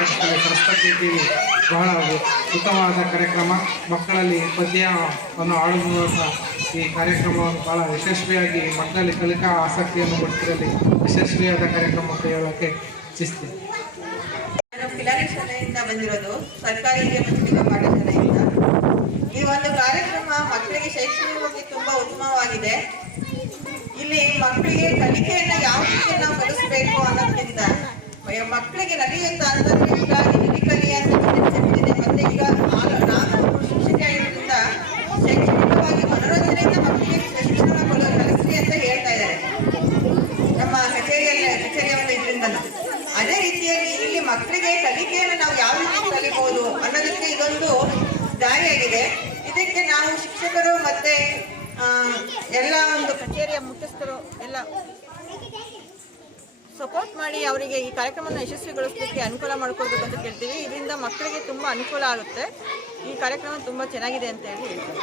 ಕಟ್ಟಡದಲ್ಲಿ ಸರಸ್ವತಿ ದೇವಿ ಬಹಳ ಉತ್ತಮವಾದ ಕಾರ್ಯಕ್ರಮ. ಮಕ್ಕಳಲ್ಲಿ ಪದ್ಯವನ್ನು ಆಡುವ ಮೂಲಕ ಈ ಕಾರ್ಯಕ್ರಮವನ್ನು ಬಹಳ ಯಶಸ್ವಿಯಾಗಿ ಮಕ್ಕಳಲ್ಲಿ ಕಲಿಕಾ ಆಸಕ್ತಿಯನ್ನು ಮೂಡಿಸುವಲ್ಲಿ ಯಶಸ್ವಿಯಾದ ಕಾರ್ಯಕ್ರಮ ಅಂತ ಹೇಳೋಕ್ಕೆ ಇಚ್ಛಿಸ್ತೀನಿ. ನಾನು ಕಿಲಾರಿ ಶಾಲೆಯಿಂದ ಬಂದಿರೋದು, ಸರ್ಕಾರಿ ಹಿರಿಯ ಪ್ರಾಥಮಿಕ ಪಾಠಶಾಲೆಯಿಂದ. ಈ ಒಂದು ಕಾರ್ಯಕ್ರಮ ಮಕ್ಕಳಿಗೆ ಶೈಕ್ಷಣಿಕವಾಗಿ ತುಂಬಾ ಉತ್ತಮವಾಗಿದೆ. ಇಲ್ಲಿ ಮಕ್ಕಳಿಗೆ ಕಲಿಕೆಯನ್ನ ಯಾವ ರೀತಿ ನಾವು ಕಲಿಸಬೇಕು ಅನ್ನೋದ್ರಿಂದ ಮಕ್ಕಳಿಗೆ ನಲಿಯುತ್ತ ನಲಿಕಲಿ ಅಂತ ಬಂದಿದೆ. ಮತ್ತೆ ಈಗ ನಾನು ಶಿಕ್ಷಕಿ ಆಗಿರೋದ್ರಿಂದ ಶೈಕ್ಷಣಿಕವಾಗಿ ಮನೋರಂಜನೆಯಿಂದ ಮಕ್ಕಳಿಗೆ ಶಿಕ್ಷಣ ಕಲಿಸಿ ಅಂತ ಹೇಳ್ತಾ ಇದ್ದಾರೆ ನಮ್ಮ ಕಚೇರಿಯ ಒಂದು ಇದರಿಂದ. ಅದೇ ರೀತಿಯಾಗಿ ಇಲ್ಲಿ ಮಕ್ಕಳಿಗೆ ಕಲಿಕೆಯನ್ನು ನಾವು ಯಾವ ರೀತಿ ಕಲಿಬಹುದು ಅನ್ನೋದಕ್ಕೆ ಇದೊಂದು ದಾರಿಯಾಗಿದೆ. ಇದಕ್ಕೆ ನಾವು ಶಿಕ್ಷಕರು ಮತ್ತೆ ಎಲ್ಲ ಒಂದು ಕಚೇರಿಯ ಮುಖ್ಯಸ್ಥರು ಎಲ್ಲ ಸಪೋರ್ಟ್ ಮಾಡಿ ಅವರಿಗೆ ಈ ಕಾರ್ಯಕ್ರಮವನ್ನು ಯಶಸ್ವಿಗೊಳಿಸಲಿಕ್ಕೆ ಅನುಕೂಲ ಮಾಡಿಕೊಡ್ಬೇಕು ಅಂತ ಕೇಳ್ತೀವಿ. ಇದರಿಂದ ಮಕ್ಕಳಿಗೆ ತುಂಬ ಅನುಕೂಲ ಆಗುತ್ತೆ. ಈ ಕಾರ್ಯಕ್ರಮ ತುಂಬ ಚೆನ್ನಾಗಿದೆ ಅಂತ ಹೇಳಿ ಹೇಳ್ತೀವಿ.